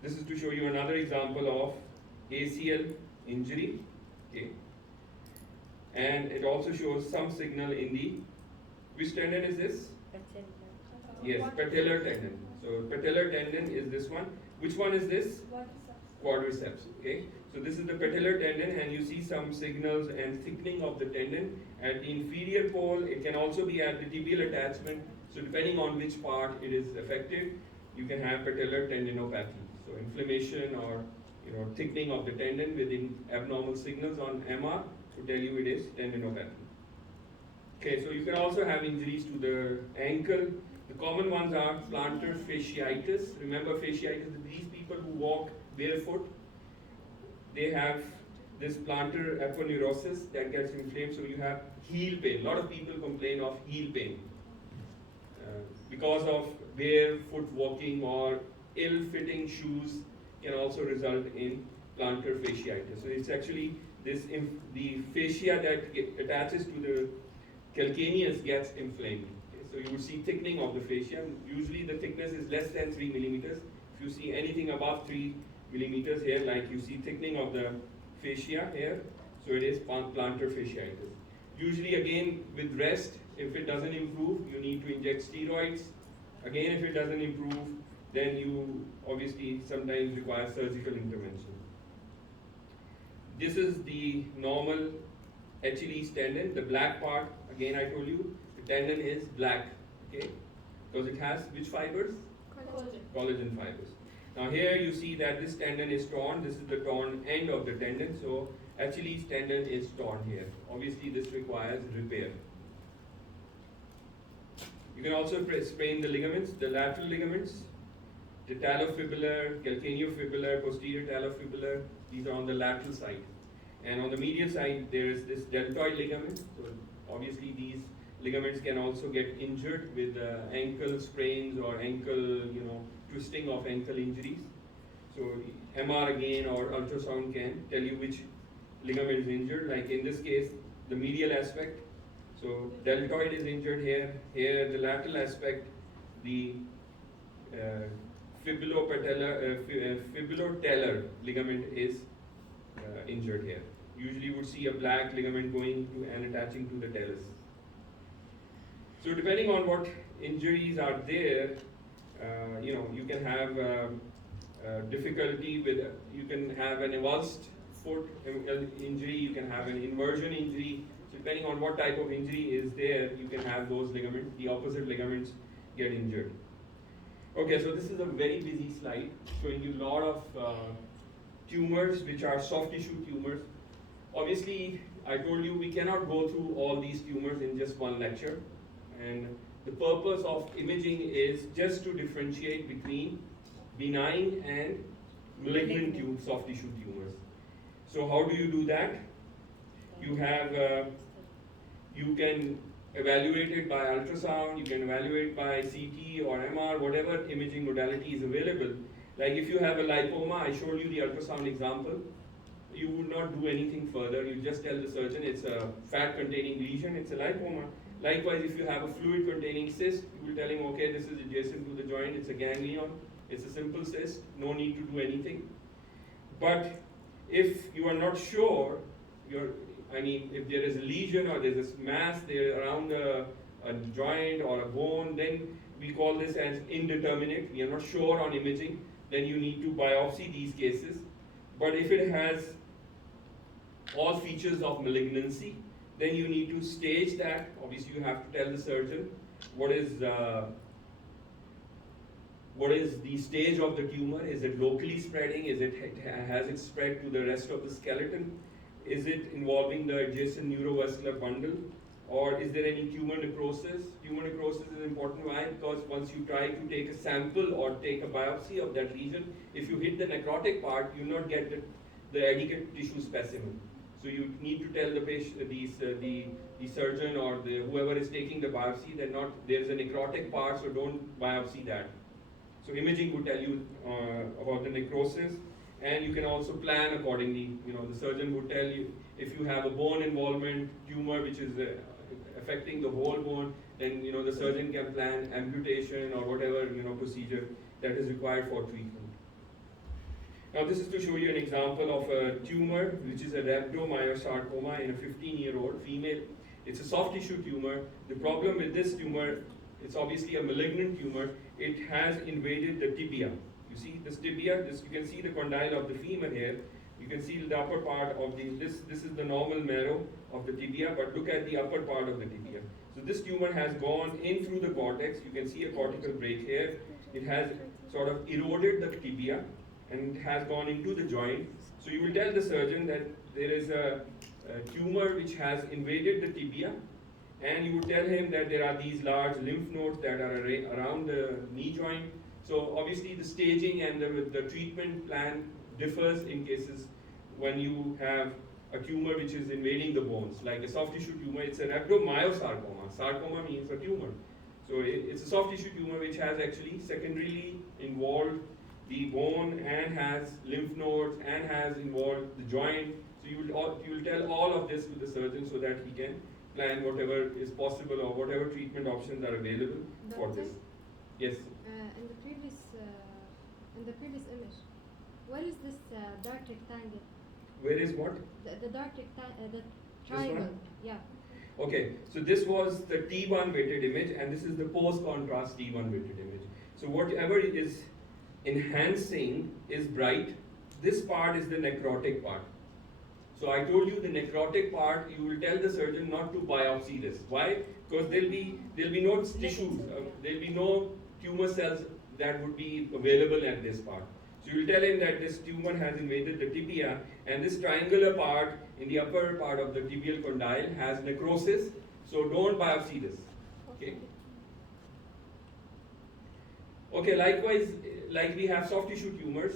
This is to show you another example of ACL injury. Okay. And it also shows some signal in the, which tendon is this? Yes, patellar tendon. So patellar tendon is this one. Which one is this? Quadriceps. Okay. So this is the patellar tendon, and you see some signals and thickening of the tendon at the inferior pole. It can also be at the tibial attachment. So depending on which part it is affected, you can have patellar tendinopathy. So inflammation or thickening of the tendon within abnormal signals on MR to tell you it is tendinopathy. Okay, so you can also have injuries to the ankle. The common ones are plantar fasciitis. Remember fasciitis, these people who walk barefoot, they have this plantar aponeurosis that gets inflamed, so you have heel pain. A lot of people complain of heel pain because of barefoot walking or ill-fitting shoes can also result in plantar fasciitis. So it's actually the fascia that attaches to the calcaneus gets inflamed. Okay? So you would see thickening of the fascia. Usually the thickness is less than 3 millimeters. If you see anything above 3 millimeters here, like you see thickening of the fascia here, so it is plantar fasciitis. Usually again with rest, if it doesn't improve, you need to inject steroids. Again, if it doesn't improve, then you obviously sometimes require surgical intervention. This is the normal Achilles tendon. The black part, again I told you, the tendon is black, okay? Because it has which fibers? Collagen fibers. Now here you see that this tendon is torn. This is the torn end of the tendon. So Achilles tendon is torn here. Obviously this requires repair. You can also sprain the ligaments, the lateral ligaments, the talofibular, calcaneofibular, posterior talofibular. These are on the lateral side. And on the medial side, there is this deltoid ligament. So obviously these ligaments can also get injured with ankle sprains or ankle, twisting of ankle injuries. So MR again or ultrasound can tell you which ligament is injured. Like in this case, the medial aspect. So deltoid is injured here. Here the lateral aspect, the fibulotalar ligament is injured here. Usually you would see a black ligament going to and attaching to the talus. So depending on what injuries are there, you can have difficulty with, you can have an avulsed foot injury, you can have an inversion injury. So depending on what type of injury is there, you can have those ligaments, the opposite ligaments get injured. Okay, so this is a very busy slide showing you a lot of tumors which are soft tissue tumors. Obviously, I told you we cannot go through all these tumors in just one lecture. And the purpose of imaging is just to differentiate between benign and malignant soft tissue tumors. So how do you do that? You have, you can evaluate it by ultrasound, you can evaluate by CT or MR, whatever imaging modality is available. Like if you have a lipoma, I showed you the ultrasound example, you would not do anything further. You just tell the surgeon it's a fat containing lesion, it's a lipoma. Likewise, if you have a fluid containing cyst, you will tell him, okay, this is adjacent to the joint, it's a ganglion, it's a simple cyst, no need to do anything. But if you are not sure, I mean, if there is a lesion or there's a mass there around a joint or a bone, then we call this as indeterminate. We are not sure on imaging. Then you need to biopsy these cases. But if it has all features of malignancy, then you need to stage that. Obviously, you have to tell the surgeon what is the stage of the tumor. Is it locally spreading? Has it spread to the rest of the skeleton? Is it involving the adjacent neurovascular bundle? Or is there any tumor necrosis? Tumor necrosis is important. Why? Because once you try to take a sample or take a biopsy of that region, if you hit the necrotic part, you will not get the adequate tissue specimen. So you need to tell the patient, the surgeon or whoever is taking the biopsy that there is a necrotic part, so don't biopsy that. So imaging would tell you about the necrosis, and you can also plan accordingly. The surgeon would tell you if you have a bone involvement tumor which is affecting the whole bone, then the surgeon can plan amputation or whatever procedure that is required for treatment. Now this is to show you an example of a tumor which is a rhabdomyosarcoma in a 15-year-old female. It's a soft tissue tumor. The problem with this tumor, it's obviously a malignant tumor. It has invaded the tibia. You see this tibia, you can see the condyle of the femur here. You can see the upper part of this is the normal marrow of the tibia, but look at the upper part of the tibia. So this tumor has gone in through the cortex. You can see a cortical break here. It has sort of eroded the tibia and has gone into the joint. So you will tell the surgeon that there is a tumor which has invaded the tibia, and you would tell him that there are these large lymph nodes that are around the knee joint. So obviously the staging and the treatment plan differs in cases when you have a tumor which is invading the bones, like a soft tissue tumor. It's a rhabdomyosarcoma. Sarcoma means a tumor. So it's a soft tissue tumor which has actually secondarily involved the bone and has lymph nodes and has involved the joint. So you will tell all of this to the surgeon so that he can plan whatever is possible or whatever treatment options are available for this. Yes. In the previous image, where is this dark rectangle? Where is what? The dark rectangle, the triangle. Yeah. Okay, so this was the T1 weighted image, and this is the post-contrast T1 weighted image. So whatever is enhancing is bright. This part is the necrotic part. So I told you the necrotic part, you will tell the surgeon not to biopsy this. Why? Because there'll be no tissues, there'll be no tumor cells that would be available at this part. So you will tell him that this tumor has invaded the tibia, and this triangular part in the upper part of the tibial condyle has necrosis. So don't biopsy this. Okay. Okay. Likewise, like we have soft tissue tumors,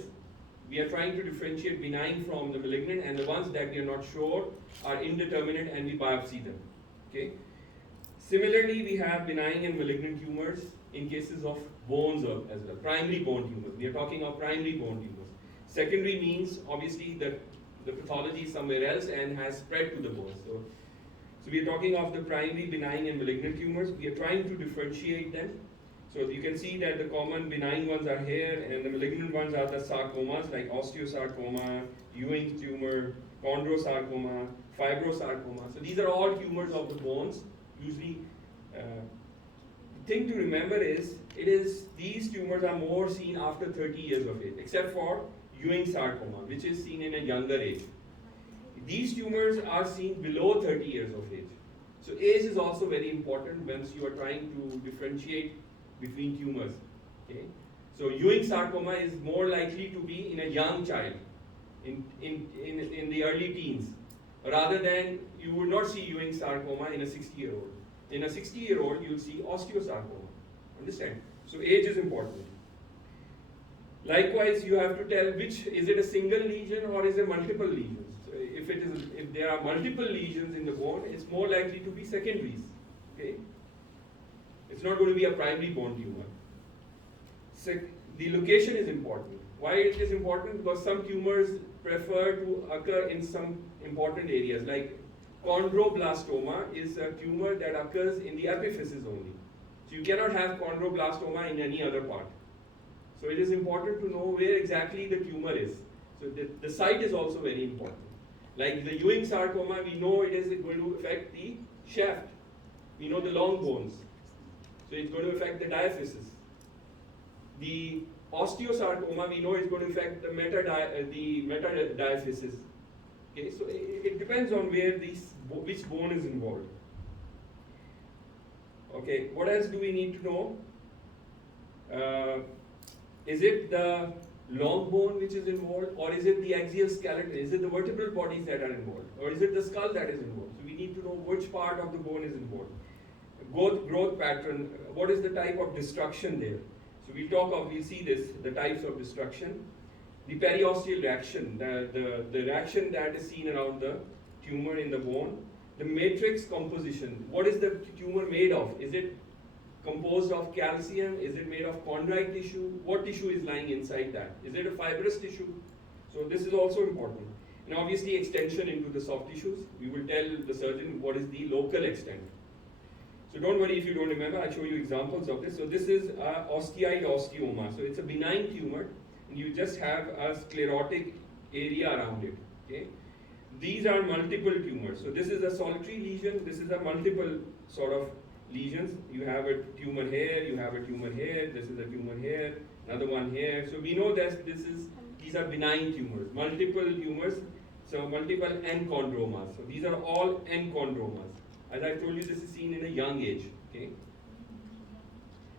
we are trying to differentiate benign from the malignant, and the ones that we are not sure are indeterminate, and we biopsy them. Okay. Similarly, we have benign and malignant tumors in cases of bones as well. Primary bone tumors. We are talking of primary bone tumors. Secondary means obviously the pathology is somewhere else and has spread to the bones. So we are talking of the primary benign and malignant tumors. We are trying to differentiate them. So you can see that the common benign ones are here, and the malignant ones are the sarcomas like osteosarcoma, Ewing tumor, chondrosarcoma, fibrosarcoma. So these are all tumors of the bones. Usually, the thing to remember is these tumors are more seen after 30 years of age, except for Ewing sarcoma, which is seen in a younger age. These tumors are seen below 30 years of age. So age is also very important once you are trying to differentiate between tumors. Okay? So Ewing sarcoma is more likely to be in a young child, in the early teens, rather than you would not see Ewing sarcoma in a 60-year-old. In a 60-year-old, you will see osteosarcoma. Understand? So age is important. Likewise, you have to tell which, is it a single lesion or is it multiple lesions? So if there are multiple lesions in the bone, it's more likely to be secondaries. Okay? It's not going to be a primary bone tumor. The location is important. Why it is important? Because some tumors prefer to occur in some important areas, like chondroblastoma is a tumor that occurs in the epiphysis only. So you cannot have chondroblastoma in any other part. So it is important to know where exactly the tumor is. So the site is also very important. Like the Ewing sarcoma, we know it is going to affect the shaft. We know the long bones. So it's going to affect the diaphysis. The osteosarcoma, we know is going to affect the metadiaphysis. Okay, so it depends on where which bone is involved. Okay, what else do we need to know? Is it the long bone which is involved, or is it the axial skeleton? Is it the vertebral bodies that are involved, or is it the skull that is involved? So we need to know which part of the bone is involved. Growth pattern, what is the type of destruction there? So we'll see this, the types of destruction. The periosteal reaction, the reaction that is seen around the tumor in the bone. The matrix composition, what is the tumor made of? Is it composed of calcium? Is it made of chondrite tissue? What tissue is lying inside that? Is it a fibrous tissue? So this is also important. And obviously extension into the soft tissues. We will tell the surgeon what is the local extent. So don't worry if you don't remember, I'll show you examples of this. So this is osteoid osteoma. So it's a benign tumor, and you just have a sclerotic area around it. Okay? These are multiple tumors. So this is a solitary lesion, this is a multiple sort of lesions. You have a tumor here, you have a tumor here, this is a tumor here, another one here. So we know that these are benign tumors, multiple tumors, so multiple enchondromas. So these are all enchondromas. As I told you, this is seen in a young age. Okay?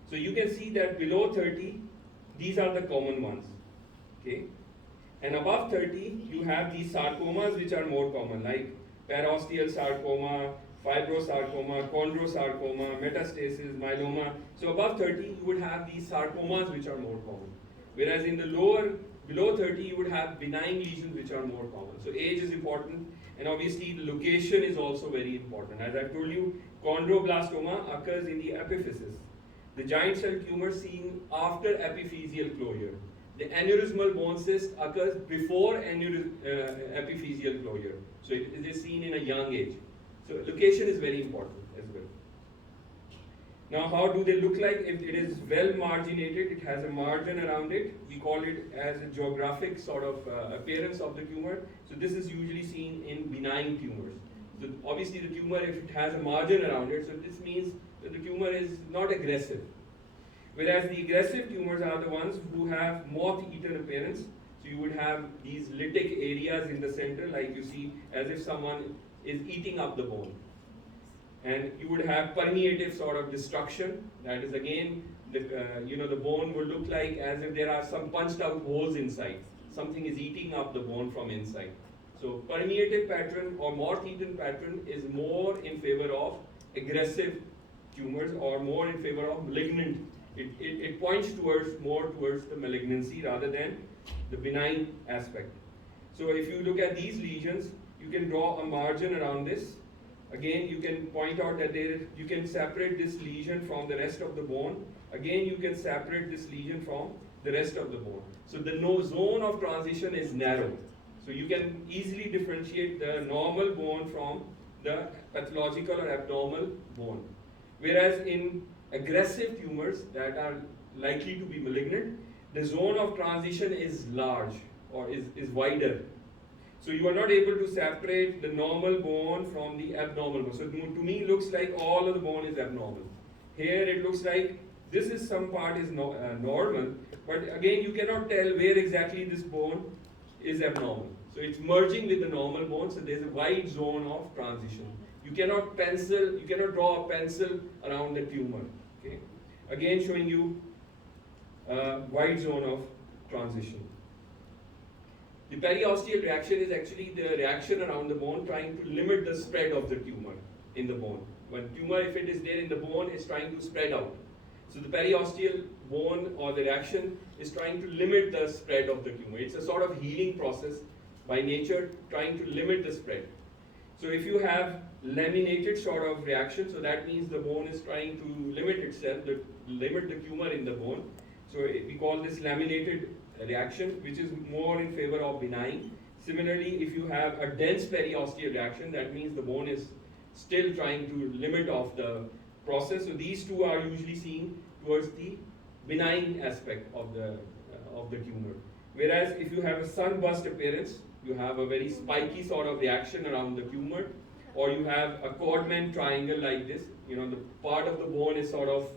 So you can see that below 30, these are the common ones. Okay? And above 30, you have these sarcomas which are more common, like parosteal sarcoma, fibrosarcoma, chondrosarcoma, metastasis, myeloma. So above 30, you would have these sarcomas which are more common. Whereas in the below 30, you would have benign lesions which are more common. So age is important, and obviously the location is also very important. As I told you, chondroblastoma occurs in the epiphysis. The giant cell tumor seen after epiphyseal closure. The aneurysmal bone cyst occurs before epiphyseal closure. So it is seen in a young age. So location is very important as well. Now how do they look like? If it is well marginated, it has a margin around it, we call it as a geographic sort of appearance of the tumor. So this is usually seen in benign tumors. So obviously the tumor, if it has a margin around it, so this means that the tumor is not aggressive. Whereas the aggressive tumors are the ones who have moth-eaten appearance. So you would have these lytic areas in the center, like you see, as if someone is eating up the bone. And you would have permeative sort of destruction. That is again, the bone will look like as if there are some punched out holes inside. Something is eating up the bone from inside. So permeative pattern or moth-eaten pattern is more in favor of aggressive tumors or more in favor of malignant. It points more towards the malignancy rather than the benign aspect. So if you look at these lesions, you can draw a margin around this. Again, you can point out that you can separate this lesion from the rest of the bone. Again, you can separate this lesion from the rest of the bone. So the zone of transition is narrow. So you can easily differentiate the normal bone from the pathological or abnormal bone. Whereas in aggressive tumors that are likely to be malignant, the zone of transition is large or is wider. So you are not able to separate the normal bone from the abnormal bone. So to me, it looks like all of the bone is abnormal. Here it looks like some part is normal, but again you cannot tell where exactly this bone is abnormal. So it's merging with the normal bone, so there's a wide zone of transition. You cannot draw a pencil around the tumor. Okay? Again showing you a wide zone of transition. The periosteal reaction is actually the reaction around the bone trying to limit the spread of the tumor in the bone. When tumor, if it is there in the bone, is trying to spread out. So the periosteal bone or the reaction is trying to limit the spread of the tumor. It's a sort of healing process by nature trying to limit the spread. So if you have laminated sort of reaction, so that means the bone is trying to limit itself, limit the tumor in the bone. So we call this laminated reaction, which is more in favor of benign. Similarly, if you have a dense periosteal reaction, that means the bone is still trying to limit off the process. So these two are usually seen towards the benign aspect of the tumor. Whereas if you have a sunburst appearance, you have a very spiky sort of reaction around the tumor, or you have a Codman triangle like this. The part of the bone is sort of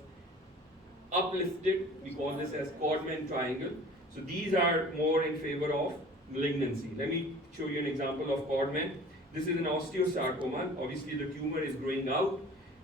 uplifted. We call this as Codman triangle. So these are more in favor of malignancy. Let me show you an example of Codman. This is an osteosarcoma. Obviously the tumor is growing out.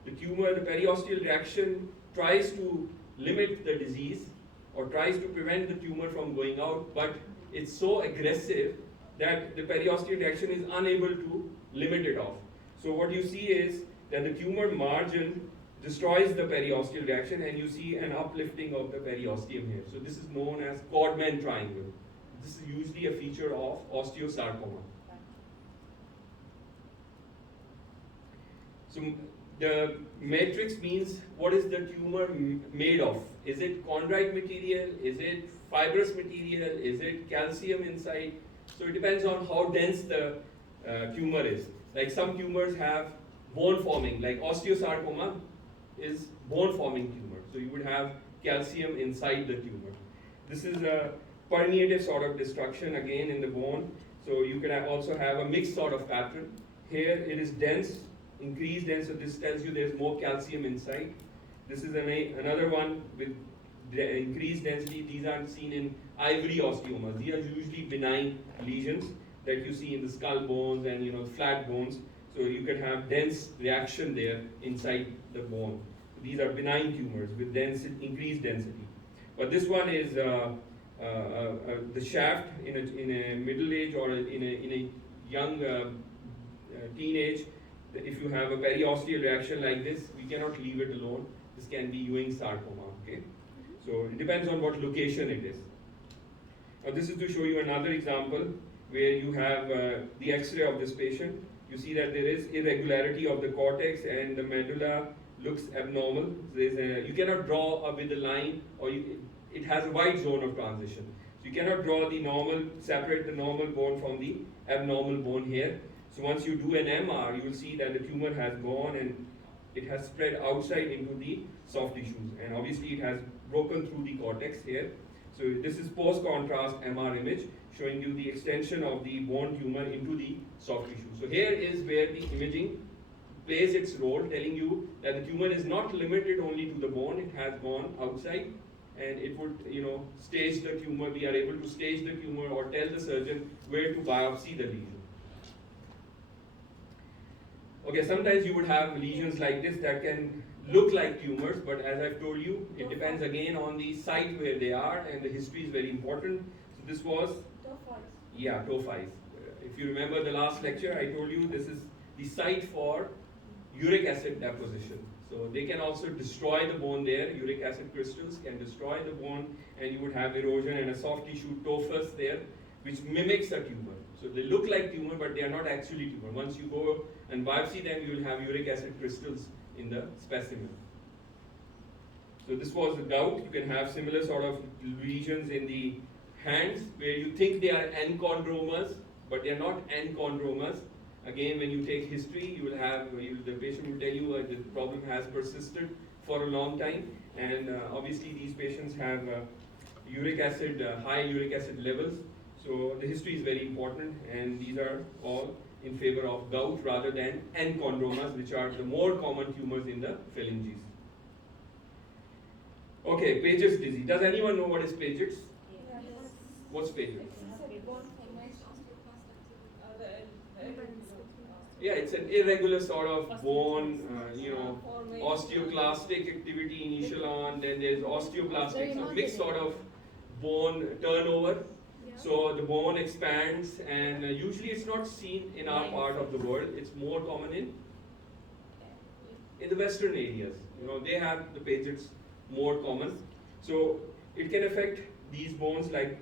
The periosteal reaction tries to limit the disease or tries to prevent the tumor from going out, but it's so aggressive that the periosteal reaction is unable to limit it off. So what you see is that the tumor margin destroys the periosteal reaction and you see an uplifting of the periosteum here. So this is known as Codman triangle. This is usually a feature of osteosarcoma. So the matrix means what is the tumor made of? Is it chondrite material? Is it fibrous material? Is it calcium inside? So it depends on how dense the tumor is. Like some tumors have bone forming, like osteosarcoma is bone forming tumor. So you would have calcium inside the tumor. This is a permeative sort of destruction again in the bone. So you can also have a mixed sort of pattern. Here it is dense, increased dense, so this tells you there's more calcium inside. This is another one with increased density. These are seen in ivory osteomas. These are usually benign lesions that you see in the skull bones and flat bones. So you can have dense reaction there inside the bone. These are benign tumors with increased density. But this one is the shaft in a middle age or in a young teenage. If you have a periosteal reaction like this, we cannot leave it alone. This can be Ewing sarcoma. Okay, so it depends on what location it is. Now this is to show you another example where you have the X-ray of this patient. You see that there is irregularity of the cortex and the medulla looks abnormal. You cannot draw with a line, or it has a wide zone of transition. So you cannot draw separate the normal bone from the abnormal bone here. So once you do an MR, you will see that the tumor has gone and it has spread outside into the soft tissues. And obviously it has broken through the cortex here. So this is post-contrast MR image showing you the extension of the bone tumor into the soft tissue. So here is where the imaging plays its role, telling you that the tumor is not limited only to the bone, it has gone outside, and it would, stage the tumor. We are able to stage the tumor or tell the surgeon where to biopsy the lesion. Okay, sometimes you would have lesions like this that can look like tumors, but as I've told you, it depends again on the site where they are, and the history is very important. So this was tophies. If you remember the last lecture, I told you this is the site for uric acid deposition. So they can also destroy the bone there. Uric acid crystals can destroy the bone, and you would have erosion and a soft tissue tophus there, which mimics a tumor. So they look like tumor, but they are not actually tumor. Once you go and biopsy them, you will have uric acid crystals in the specimen. So this was the gout. You can have similar sort of lesions in the hands where you think they are enchondromas, but they are not enchondromas. Again, when you take history, the patient will tell you the problem has persisted for a long time, and obviously these patients have high uric acid levels. So the history is very important, and these are all in favor of gout rather than enchondromas, which are the more common tumors in the phalanges. Okay, Paget's disease. Does anyone know what is Paget's? Yes. What's Paget's? Yeah, it's an irregular sort of bone, osteoclastic activity initial on, then there's osteoblastic, so mixed sort of bone turnover. So the bone expands, and usually it's not seen in our part of the world. It's more common in the western areas. They have the Paget's more common. So it can affect these bones, like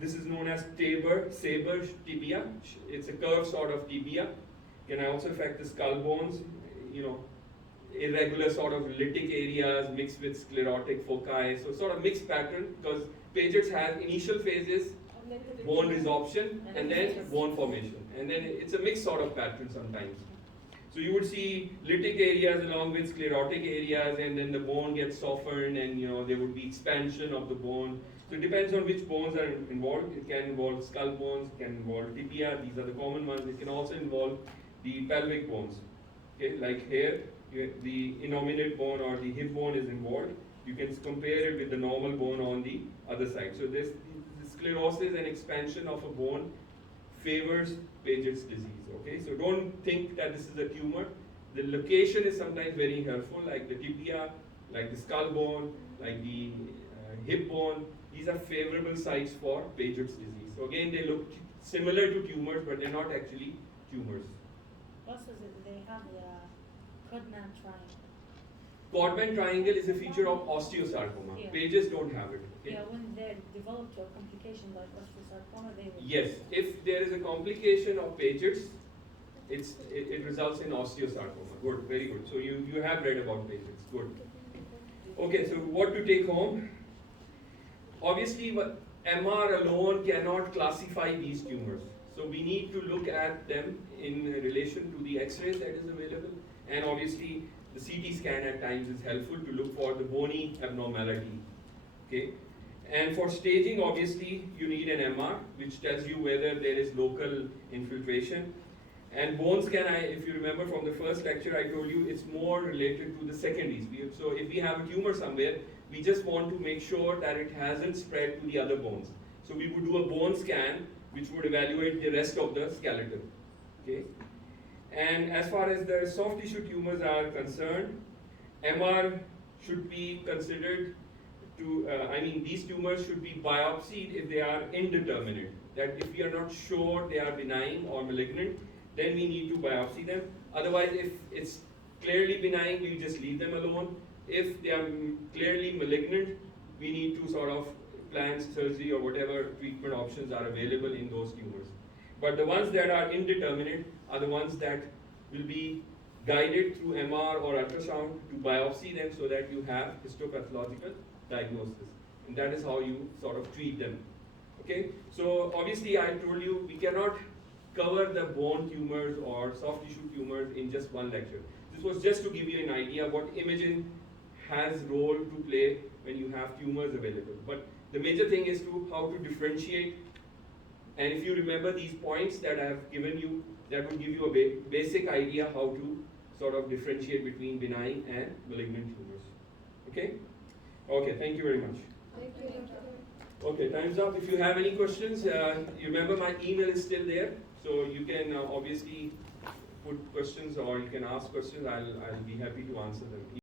this is known as saber tibia. It's a curved sort of tibia. Can also affect the skull bones. Irregular sort of lytic areas mixed with sclerotic foci. So sort of mixed pattern, because Paget's has initial phases, bone resorption, and then bone formation, and then it's a mixed sort of pattern sometimes. So you would see lytic areas along with sclerotic areas, and then the bone gets softened, and there would be expansion of the bone. So it depends on which bones are involved. It can involve skull bones, it can involve tibia, these are the common ones. It can also involve the pelvic bones. Okay, like here, the innominate bone or the hip bone is involved. You can compare it with the normal bone on the other side. So this sclerosis and expansion of a bone favors Paget's disease. Okay, so don't think that this is a tumor. The location is sometimes very helpful, like the tibia, like the skull bone, like the hip bone. These are favorable sites for Paget's disease. So again, they look similar to tumors, but they're not actually tumors. Also, they have the Codman triangle. Codman triangle is a feature of osteosarcoma. Yeah. Pages don't have it. Okay? Yeah, when they develop to a complication like osteosarcoma, they will. Yes, if there is a complication of Paget's, it results in osteosarcoma. Good, very good. So you have read about Paget's. Good. Okay, so what to take home? Obviously, MR alone cannot classify these tumors. So we need to look at them in relation to the X-rays that is available, and obviously the CT scan at times is helpful to look for the bony abnormality. Okay, and for staging, obviously you need an MR, which tells you whether there is local infiltration. And bone scan, if you remember from the first lecture, I told you it's more related to the secondaries. So if we have a tumor somewhere, we just want to make sure that it hasn't spread to the other bones. So we would do a bone scan, which would evaluate the rest of the skeleton. Okay. And as far as the soft tissue tumors are concerned, MR should be considered to, these tumors should be biopsied if they are indeterminate. That if we are not sure they are benign or malignant, then we need to biopsy them. Otherwise, if it's clearly benign, we just leave them alone. If they are clearly malignant, we need to sort of plan surgery or whatever treatment options are available in those tumors. But the ones that are indeterminate are the ones that will be guided through MR or ultrasound to biopsy them so that you have histopathological diagnosis. And that is how you sort of treat them. Okay? So obviously I told you we cannot cover the bone tumors or soft tissue tumors in just one lecture. This was just to give you an idea what imaging has role to play when you have tumors available. But the major thing is to how to differentiate. And if you remember these points that I have given you, that will give you a basic idea how to sort of differentiate between benign and malignant tumors. Okay? Okay, thank you very much. Thank you. Okay, time's up. If you have any questions, you remember my email is still there. So you can obviously put questions or you can ask questions. I'll be happy to answer them.